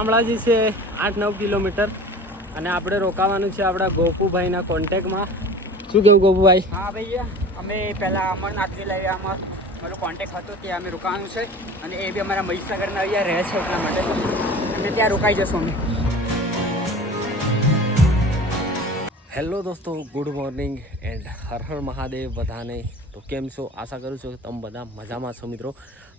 શામળાજી છે 8-9 કિલોમીટર અને આપણે રોકાવાનું છે આપણા ગોપુભાઈના કોન્ટેક્ટમાં. શું કેવું ગોપુભાઈ? હા ભાઈ, અમે પહેલાં અમરનાથ લઈ મારો કોન્ટેક્ટ હતો ત્યાં અમે રોકાવાનું છે અને એ બી અમારા મહીસાગરના અહીંયા રહે છે એટલા માટે અમે ત્યાં રોકાઈ જશું અમે. હેલો દોસ્તો, good morning and Har Har Mahadev બધાને. તો કેમ છો? આશા કરું છું કે તમે બધા મજામાં છો મિત્રો.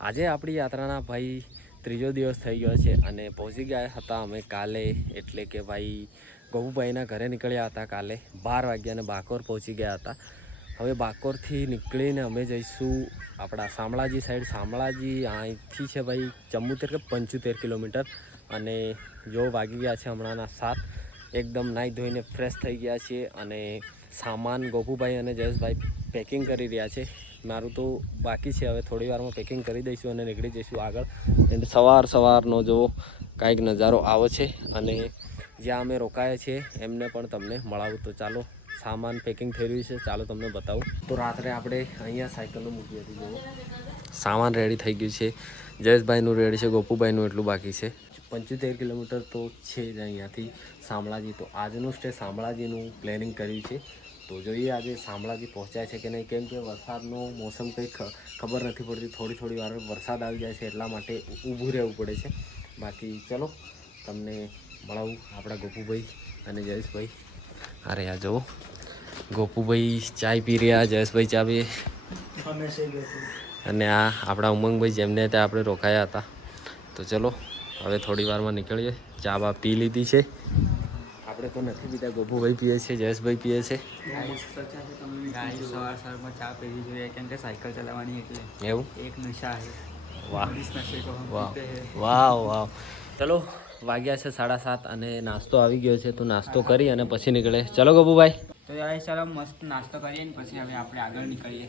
આજે આપણી યાત્રાના ભાઈ ત્રીજો દિવસ થઈ ગયો છે અને પહોંચી ગયા હતા અમે કાલે, એટલે કે ભાઈ ગોપુભાઈના ઘરે નીકળ્યા હતા કાલે 12 વાગ્યાને બાકોર પહોંચી ગયા હતા. હવે બાકોરથી નીકળીને અમે જઈશું આપણા શામળાજી સાઈડ. શામળાજી અહીંથી છે ભાઈ 74 કે 75 કિલોમીટર અને જો વાગી ગયા છે હમણાંના 7. એકદમ નાહી ધોઈને ફ્રેશ થઈ ગયા છીએ અને સામાન ગોપુભાઈ અને જયેશભાઈ પેકિંગ કરી રહ્યા છે. મારું તો બાકી છે, હવે થોડી વારમાં પેકિંગ કરી દઈશું અને નીકળી જઈશું આગળ. એન્ડ સવારનો જો કાંઈક નજારો આવો છે અને જ્યાં અમે રોકાયા છીએ એમને પણ તમને મળાવું. તો ચાલો, સામાન પેકિંગ થઈ રહ્યું છે, ચાલો તમને બતાવું. તો રાત્રે આપણે અહીંયા સાયકલો મૂકી હતી, જુઓ સામાન રેડી થઈ ગયું છે. જયેશભાઈનું રેડી છે, ગોપુભાઈનું એટલું બાકી છે. 75 કિલોમીટર તો છે જ અહીંયાથી શામળાજી. તો આજનું સ્ટે શામળાજીનું પ્લેનિંગ કર્યું છે. તો જોઈએ આજે શામળાજી પહોંચાય છે કે નહીં, કેમ કે વરસાદનો મોસમ કંઈ ખબર નથી પડતી. થોડી વાર વરસાદ આવી જાય છે એટલા માટે ઊભું રહેવું પડે છે. બાકી ચલો તમને મળાવું આપણા ગોપુભાઈ અને જયેશભાઈ. અરે આ જુઓ, ગોપુભાઈ ચાય પી રહ્યા, જયેશભાઈ ચા પીએ અને આ આપણા ઉમંગભાઈ જેમને ત્યાં આપણે રોકાયા હતા. તો ચલો હવે થોડી વારમાં નીકળીએ. ચા બા પી લીધી છે આપણે, તો નથી પીતા. ગોપુભાઈ પીએ છે, જયેશભાઈ પીએ છે. સવારમાં ચા પીવી જોઈએ કેમ કે સાયકલ ચલાવવાની એટલે એવું એક નશા છે. વાહ વાહ વાહ. ચલો વાગ્યા છે 7:30 અને નાસ્તો આવી ગયો છે, તો નાસ્તો કરી અને પછી નીકળે. ચલો ગોપુભાઈ. તો યાર ચાલો મસ્ત નાસ્તો કરીએ ને પછી હવે આપણે આગળ નીકળીએ.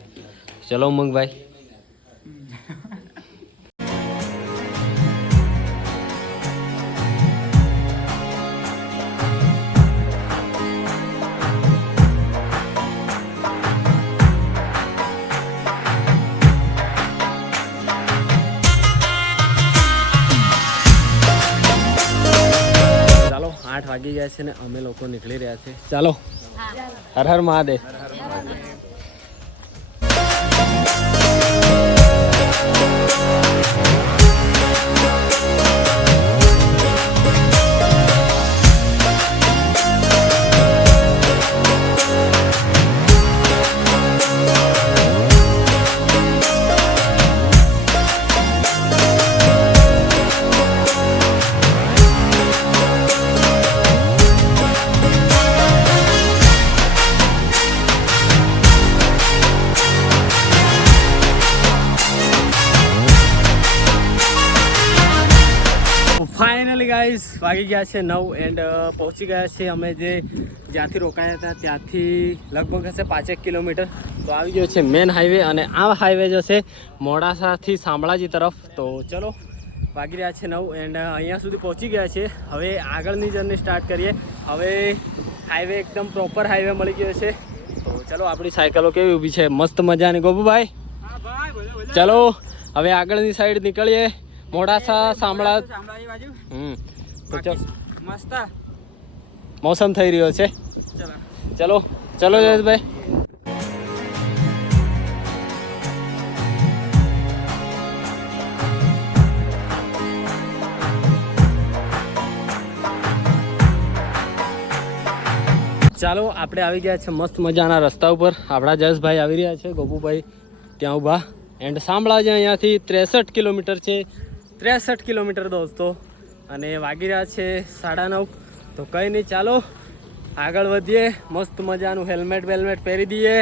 ચલો ઉમંગભાઈ. ચાલો 8 વાગી ગયા છે ને અમે લોકો નીકળી રહ્યા છે. ચાલો, હર હર મહાદેવ. ફાઇનલી ગાઈઝ વાગી ગયા છે 9 એન્ડ પહોંચી ગયા છે અમે જે જ્યાંથી રોકાયા હતા ત્યાંથી લગભગ હશે 5 કિલોમીટર. તો આવી ગયો છે મેન હાઈવે અને આ હાઈવે જશે મોડાસાથી શામળાજી તરફ. તો ચલો વાગી રહ્યા છે 9 એન્ડ અહીંયા સુધી પહોંચી ગયા છે. હવે આગળની જર્ની સ્ટાર્ટ કરીએ. હવે હાઈવે એકદમ પ્રોપર હાઈવે મળી ગયો છે. તો ચલો, આપણી સાયકલો કેવી ઊભી છે મસ્ત મજાની. ગોપુભાઈ ચલો હવે આગળની સાઈડ નીકળીએ. મોડાસા શામળાજી બાજુ. તો મસ્ત મોસમ થઈ રહ્યો છે. ચલો ચલો જયેશભાઈ. ચાલો આપણે આવી ગયા છે મસ્ત મજાના રસ્તા ઉપર. આપણા જયેશભાઈ આવી રહ્યા છે, ગોપુભાઈ ત્યાં ઊભા. એન્ડ શામળાજી અહીંયાથી 63 કિલોમીટર છે. 63 કિલોમીટર દોસ્તો, અને વાગી રહ્યા છે 9:30. તો કંઈ નહીં, ચાલો આગળ વધીએ. મસ્ત મજાનું હેલ્મેટ પહેરી દઈએ.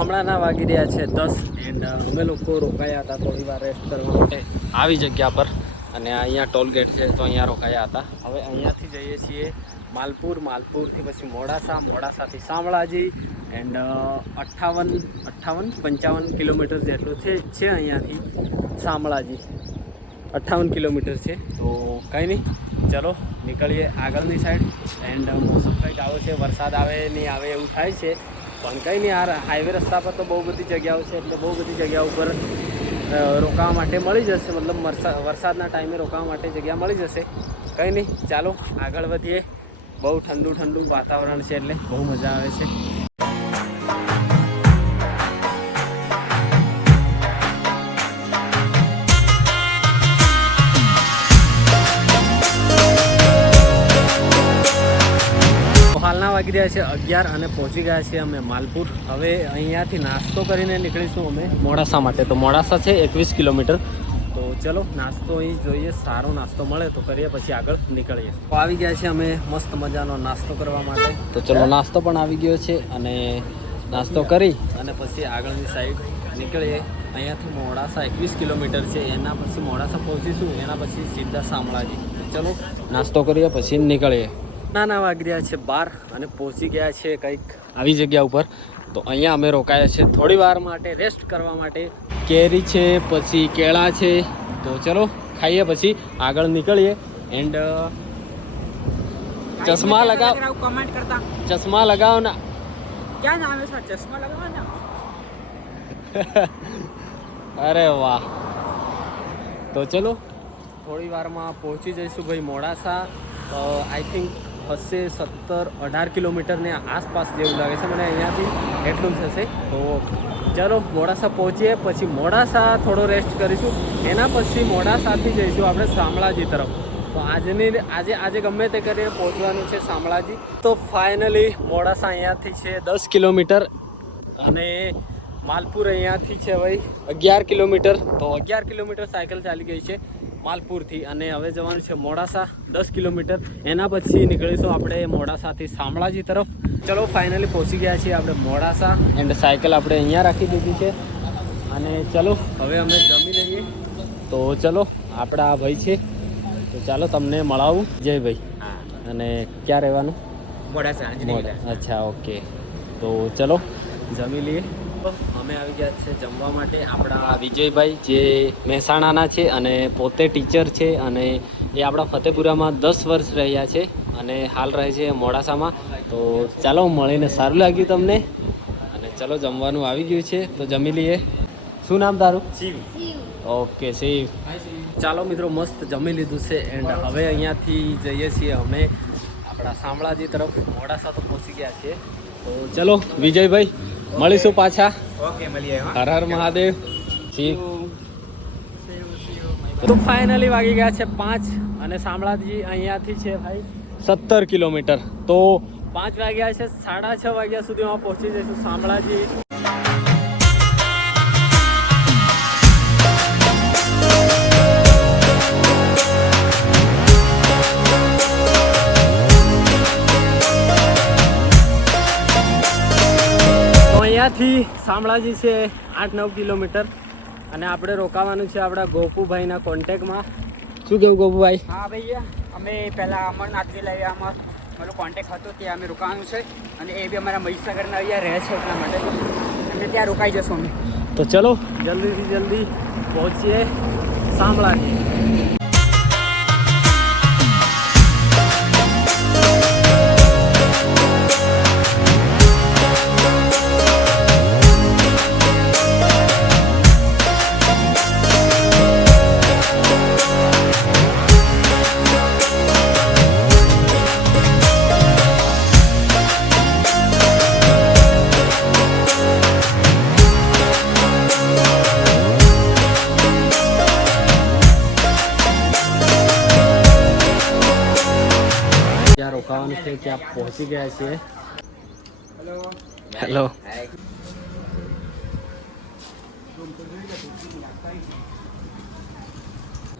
હમણાંના વાગી રહ્યા છે 10 એન્ડ અમે લોકો રોકાયા હતા થોડી વાર રેસ્ટ કરવા માટે આવી જગ્યા પર. અને અહીંયા ટોલ ગેટ છે તો અહીંયા રોકાયા હતા. હવે અહીંયાથી જઈએ છીએ માલપુરથી પછી મોડાસાથી શામળાજી એન્ડ 58-55 કિલોમીટર જેટલું છે અહીંયાથી શામળાજી. 58 કિલોમીટર છે. તો કંઈ નહીં, ચલો નીકળીએ આગળની સાઈડ. એન્ડ મોસમ કંઈક આવો છે, વરસાદ આવે નહીં આવે એવું થાય છે, પણ કંઈ નહીં યાર. હાઈવે રસ્તા પર તો બહુ બધી જગ્યાઓ છે, એટલે બહુ બધી જગ્યાઓ ઉપર રોકાવા માટે મળી જશે, મતલબ વરસાદના ટાઈમે રોકાવા માટે જગ્યા મળી જશે. કંઈ નહીં, ચાલો આગળ વધીએ. બહુ ઠંડુ ઠંડુ વાતાવરણ છે, એટલે બહુ મજા આવે છે. હાલના વાગી રહ્યા છે 11 અને પહોંચી ગયા છીએ અમે માલપુર. હવે અહીંયાથી નાસ્તો કરીને નીકળીશું અમે મોડાસા માટે. તો મોડાસા છે 21 કિલોમીટર. તો ચલો નાસ્તો અહીં જોઈએ, સારો નાસ્તો મળે તો કરીએ, પછી આગળ નીકળીએ. તો આવી ગયા છે અમે મસ્ત મજાનો નાસ્તો કરવા માટે. તો ચલો નાસ્તો પણ આવી ગયો છે, અને નાસ્તો કરી અને પછી આગળની સાઈડ નીકળીએ. અહીંયાથી મોડાસા 21 કિલોમીટર છે, એના પછી મોડાસા પહોંચીશું, એના પછી સીધા શામળાજી. ચલો નાસ્તો કરીએ પછી નીકળીએ. ના વાગી રહ્યા છે 12 અને પહોંચી ગયા છે કંઈક આવી જગ્યા ઉપર. તો અહીંયા અમે રોકાયા છે થોડી વાર માટે, રેસ્ટ કરવા માટે. કેરી છે, પછી કેળા છે. તો ચલો ખાઈએ પછી આગળ નીકળીએ. એન્ડ ચશ્મા લગાવ, કમેન્ટ કરતા ચશ્મા લગાવો ના. ક્યાં નામ છે ચશ્મા લગાવવાના? અરે વાહ. તો ચલો થોડી વારમાં પહોંચી જઈશું ભાઈ મોડાસા. આઈ થિંક હશે 17-18 કિલોમીટરની આસપાસ જેવું લાગે છે મને, અહીંયાથી એટલું જ હશે. તો ચલો મોડાસા પહોંચીએ, પછી મોડાસા થોડો રેસ્ટ કરીશું, એના પછી મોડાસાથી જઈશું આપણે શામળાજી તરફ. તો આજે ગમે તે કરીને પહોંચવાનું છે શામળાજી. તો ફાઇનલી મોડાસા અહીંયાથી છે 10 કિલોમીટર અને માલપુર અહીંયાથી છે ભાઈ 11 કિલોમીટર. તો 11 કિલોમીટર સાયકલ ચાલી ગઈ છે માલપુરથી, અને હવે જવાનું છે મોડાસા 10 કિલોમીટર. એના પછી નીકળીશું આપણે મોડાસાથી શામળાજી તરફ. ચલો ફાઇનલી પહોંચી ગયા છીએ આપણે મોડાસા. એન્ડ સાયકલ આપણે અહીંયા રાખી દીધી છે, અને ચલો હવે અમે જમી લઈએ. તો ચલો આપણા ભાઈ છે, તો ચાલો તમને મળાવું. જય ભાઈ. અને ક્યાં રહેવાનું? મોડાસા. અચ્છા, ઓકે. તો ચલો જમી લઈએ. અમે આવી ગયા છે જમવા માટે. આપણા વિજયભાઈ જે મહેસાણાના છે અને પોતે ટીચર છે, અને એ આપણા ફતેપુરામાં 10 વર્ષ રહ્યા છે અને હાલ રહે છે મોડાસામાં. તો ચાલો મળીને સારું લાગ્યું તમને, અને ચલો જમવાનું આવી ગયું છે તો જમી લઈએ. શું નામ તારું? શિવ. ઓકે શિવ. ચાલો મિત્રો મસ્ત જમી લીધું છે, એન્ડ હવે અહીંયાથી જઈએ છીએ અમે આપણા શામળાજી તરફ. મોડાસા તો પહોંચી ગયા છીએ. તો ચલો વિજયભાઈ મળીશું પાછા. ઓકે, મળીએ. હર હર મહાદેવ. તો ફાઇનલી વાગી ગયા છે 5 અને શામળાજી અહીંયાથી છે ભાઈ 17 કિલોમીટર. તો 5 વાગ્યા છે, 6:30 વાગ્યા સુધીમાં પહોંચી જઈશું શામળાજી. અહીંયાથી શામળાજી છે 8-9 કિલોમીટર, અને આપણે રોકાવાનું છે આપણા ગોપુભાઈના કોન્ટેક્ટમાં. શું કેવું ગોપુભાઈ? હા ભાઈ, અમે પહેલાં અમરનાથથી લઈ અમારો કોન્ટેક્ટ હતો, ત્યાં અમે રોકાવાનું છે, અને એ બી અમારા મહીસાગરના અહીંયા રહે છે, એટલા માટે અમે ત્યાં રોકાઈ જશું અમે. તો ચલો જલ્દીથી જલ્દી પહોંચીએ શામળાજી. રોકાવાનું છે ત્યાં પહોંચી ગયા છીએ. હેલો.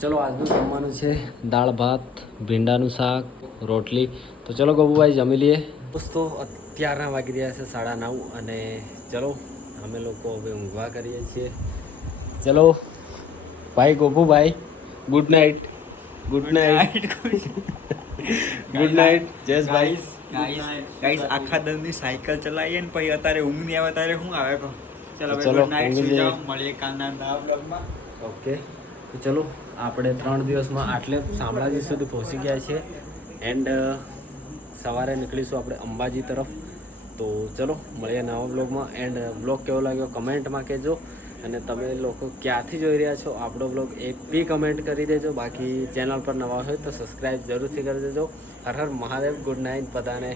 ચલો આજનું જમવાનું છે દાળ ભાત, ભીંડાનું શાક, રોટલી. તો ચલો ગોપુભાઈ જમી લઈએ. દોસ્તો અત્યારના વાગી રહ્યા છે 9:30, અને ચલો અમે લોકો હવે ઊંઘવા કરીએ છીએ. ચલો ભાઈ Gopubhai, good night. Good night. Good night Jayeshbhai. Guys આખા દરની સાયકલ ચલાવીએ ને પછી અત્યારે ઊંઘ નહીં આવે, ત્યારે શું આવે કહો. ચલો ચલો, ગુડ નાઇટ, ઊંઘી સુઈ જાઓ, જઈએ. મળીએ કાલના નવા બ્લોગમાં. ઓકે, તો ચલો આપણે 3 દિવસમાં આટલે શામળાજી સુધી પહોંચી ગયા છીએ એન્ડ સવારે નીકળીશું આપણે અંબાજી તરફ. તો ચલો મળીએ નવા બ્લોગમાં. એન્ડ બ્લોગ કેવો લાગ્યો કમેન્ટમાં કહેજો, અને તમે લોકો ક્યાંથી જોઈ રહ્યા છો આપણો બ્લોગ એક બી કમેન્ટ કરી દેજો. બાકી ચેનલ પર નવા હોય તો સબસ્ક્રાઈબ જરૂરથી કરી દેજો. હર હર મહાદેવ. ગુડ નાઇટ બધાને.